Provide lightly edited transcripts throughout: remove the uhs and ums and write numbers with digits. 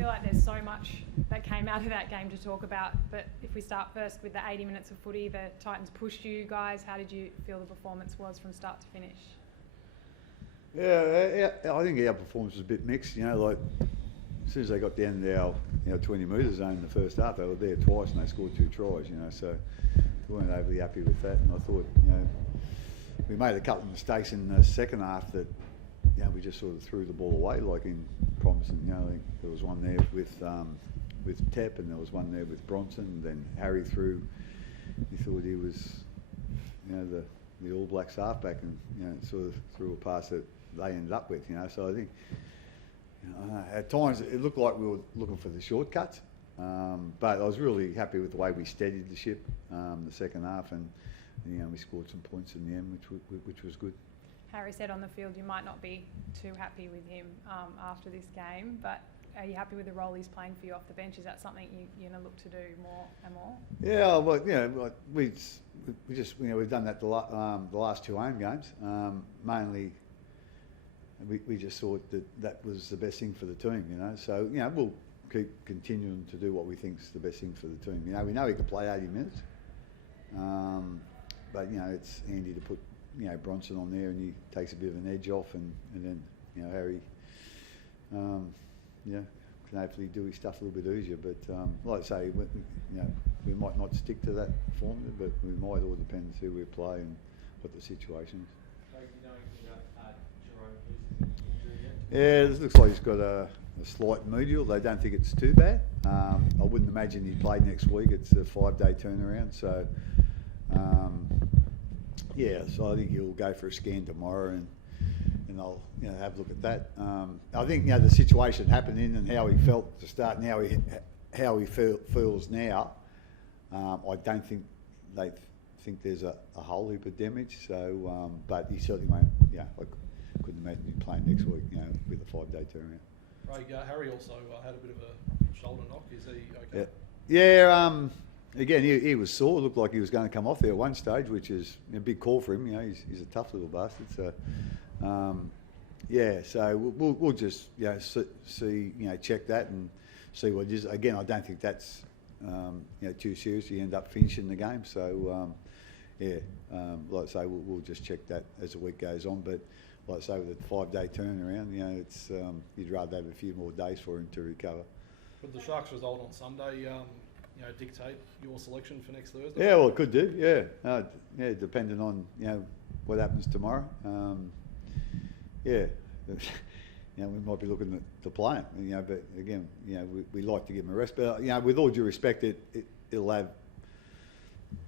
feel like there's so much that came out of that game to talk about, but if we start first with the 80 minutes of footy, the Titans pushed you guys. How did you feel the performance was from start to finish? Yeah, I think our performance was a bit mixed. Like as soon as they got down to our 20 metre zone in the first half, they were there twice and they scored 2 tries. So we weren't overly happy with that. And I thought, we made a couple of mistakes in the second half that, we just sort of threw the ball away, like in promising. Like there was one there with Tep, and there was one there with Bronson. And then Harry threw. He thought he was, the All Blacks halfback, and sort of threw a pass that they ended up with. So I think at times it looked like we were looking for the shortcuts, but I was really happy with the way we steadied the ship the second half, and we scored some points in the end, which was good. Harry said on the field you might not be too happy with him after this game, but are you happy with the role he's playing for you off the bench? Is that something you're going to look to do more and more? Yeah, well, we've done that the last 2 home games. Mainly, we just thought that was the best thing for the team. So we'll keep continuing to do what we think is the best thing for the team. We know he can play 80 minutes, but it's handy to put Bronson on there, and he takes a bit of an edge off, and then Harry can hopefully do his stuff a little bit easier. But like I say, we might not stick to that formula, but we might. All depends who we play and what the situation is. Craig, you know anything about Jerome injury yet? Yeah, it looks like he's got a slight medial. They don't think it's too bad. I wouldn't imagine he'd play next week. It's a 5-day turnaround, so so I think he'll go for a scan tomorrow, and I'll have a look at that. I think the situation happened in and how he felt to start, and how he feels now. I don't think they think there's a whole heap of damage. So, but he certainly won't. I couldn't imagine him playing next week. With a 5-day turnaround. Craig, Harry also had a bit of a shoulder knock. Is he okay? Yeah. Again, he was sore. It looked like he was going to come off there at one stage, which is a big call for him. He's a tough little bastard. So, so we'll just see check that and see what it is. Again, I don't think that's too serious. You end up finishing the game. So like I say, we'll just check that as the week goes on. But like I say, with a 5-day turnaround, it's you'd rather have a few more days for him to recover. Could the Sharks result on Sunday dictate your selection for next Thursday? Yeah, well, it could do. Depending on what happens tomorrow. We might be looking to play him. But again, we like to give him a rest. But with all due respect, it'll have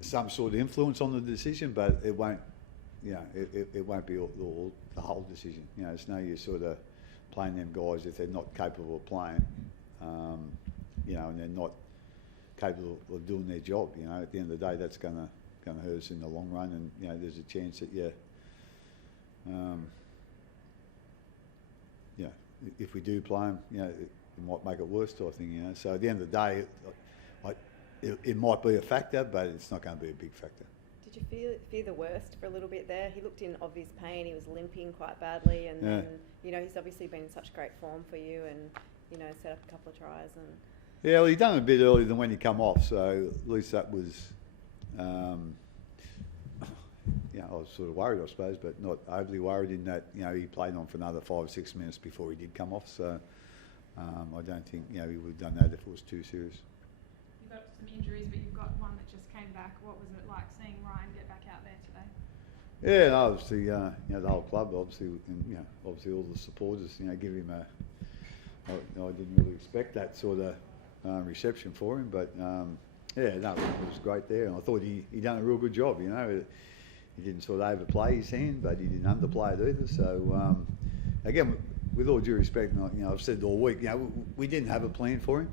some sort of influence on the decision, but it won't. It won't be the whole decision. It's no use sort of playing them guys if they're not capable of playing. And they're not capable of doing their job. At the end of the day, that's going to hurt us in the long run, and there's a chance that if we do play them, it might make it worse, I think. So at the end of the day, it might be a factor, but it's not going to be a big factor. Did you fear the worst for a little bit there? He looked in obvious pain. He was limping quite badly, and then he's obviously been in such great form for you, and set up a couple of tries and. Yeah, well, he done it a bit earlier than when he come off, so at least that was, I was sort of worried, I suppose, but not overly worried in that, he played on for another 5 or 6 minutes before he did come off, so I don't think, he would have done that if it was too serious. You've got some injuries, but you've got one that just came back. What was it like seeing Ryan get back out there today? Yeah, obviously, the whole club, obviously, and, obviously all the supporters, give him I didn't really expect that sort of reception for him, but it was great there, and I thought he done a real good job. He didn't sort of overplay his hand, but he didn't underplay it either. So again, with all due respect, and I've said all week, we didn't have a plan for him.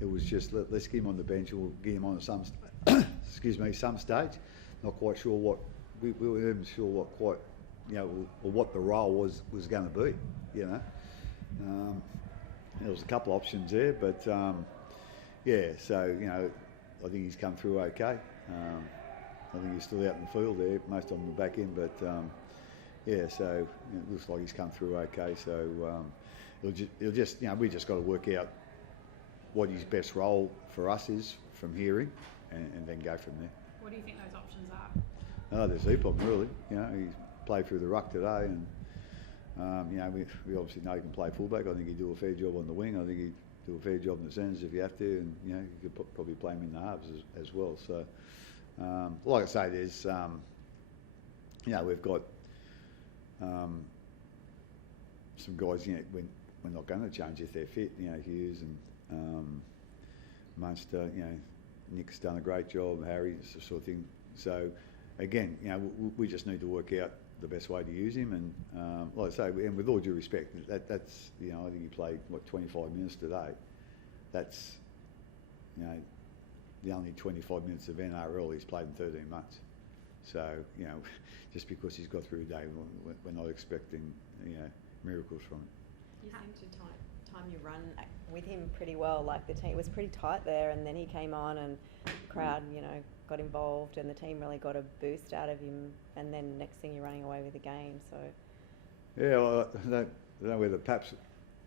It was just let's get him on the bench, and we'll get him on at some some stage. Not quite sure what we weren't even sure what quite or what the role was going to be. There was a couple of options there, but. So I think he's come through okay. I think he's still out in the field there, most of them are back in, but so it looks like he's come through okay. So it'll just we just got to work out what his best role for us is from hearing, and then go from there. What do you think those options are? Oh, there's a heap of them really. You know, he's played through the ruck today, and you know, we obviously know he can play fullback. I think he'd do a fair job on the wing. I think he'd do a fair job in the centres if you have to, and you know, you could probably play him in the halves as well. So, like I say, there's you know, we've got some guys. You know, we're not going to change if they're fit. You know, Hughes and Munster. You know, Nick's done a great job. Harry, sort of thing. So, again, you know, we just need to work out the best way to use him. And like I say, and with all due respect, that's, you know, I think he played 25 minutes today. That's, you know, the only 25 minutes of NRL he's played in 13 months. So, you know, just because he's got through a day, we're not expecting, you know, miracles from him. You seem to time your run with him pretty well. Like, the team was pretty tight there, and then he came on, and the crowd, you know, got involved, and the team really got a boost out of him. And then next thing, you're running away with the game. So yeah, well, I don't know whether Paps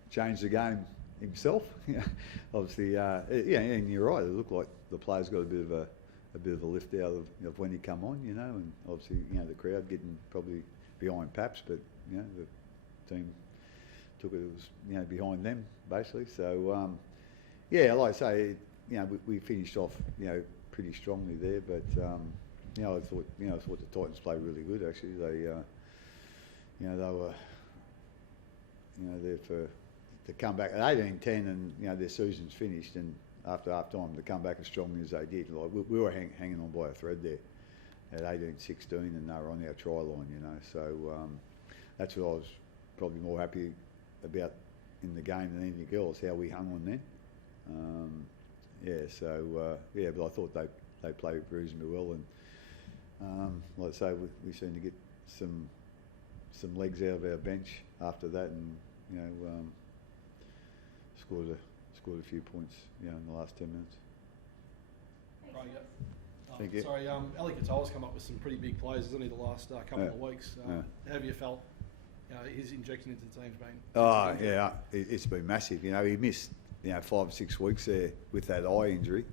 changed the game himself. Yeah, obviously, yeah, and you're right. It looked like the players got a bit of a lift out of when he come on, you know, and obviously, you know, the crowd getting probably behind Paps, but you know, the team took it was, you know, behind them basically. So yeah, like I say, you know, we finished off, you know, pretty strongly there, but you know, I thought the Titans played really good actually. They you know, they were, you know, there for to come back at 18-10, and you know, their season's finished, and after half time to come back as strongly as they did. Like, we were hanging on by a thread there at 18-16, and they were on our try line, you know. So that's what I was probably more happy about in the game than anything else, how we hung on then. Yeah, so yeah, but I thought they played reasonably well, and like I say, we seemed to get some legs out of our bench after that, and you know, scored a few points, you know, in the last 10 minutes. Right, yeah. Thank you. Sorry, Ali Katola's come up with some pretty big plays, hasn't he, the last couple of weeks? How have you felt? You know, his injection into the team's been... Oh, yeah, it's been massive. You know, he missed, you know, 5 or 6 weeks there with that eye injury.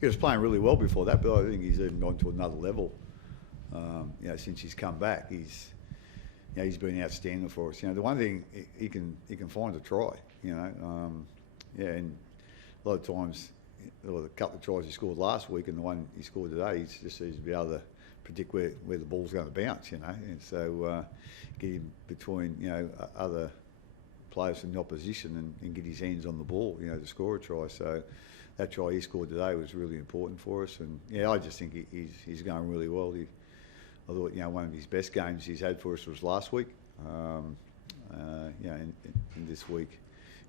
He was playing really well before that, but I think he's even gone to another level. You know, since he's come back, he's been outstanding for us. You know, the one thing, he can find a try. You know, yeah, and a lot of times, well, the couple of tries he scored last week and the one he scored today, he just seems to be able to predict where the ball's going to bounce. You know, and so get him between, you know, other players from the opposition and get his hands on the ball, you know, to score a try. So that try he scored today was really important for us. And yeah, I just think he's going really well. I thought, you know, one of his best games he's had for us was last week. You know, and this week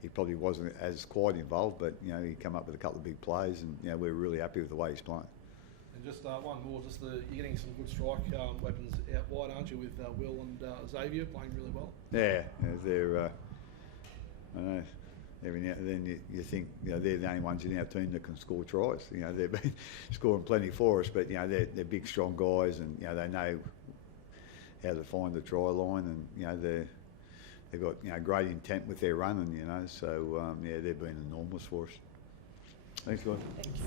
he probably wasn't as quite involved, but you know, he came up with a couple of big plays, and you know, we're really happy with the way he's playing. And just one more, you're getting some good strike weapons out wide, aren't you, with Will and Xavier playing really well? Yeah, they're. I know. Every now and then you think, you know, they're the only ones in our team that can score tries. You know, they've been scoring plenty for us, but you know, they're big, strong guys, and you know, they know how to find the try line, and you know, they've got, you know, great intent with their running. You know, so yeah, they've been enormous for us. Thanks, guys. thanks.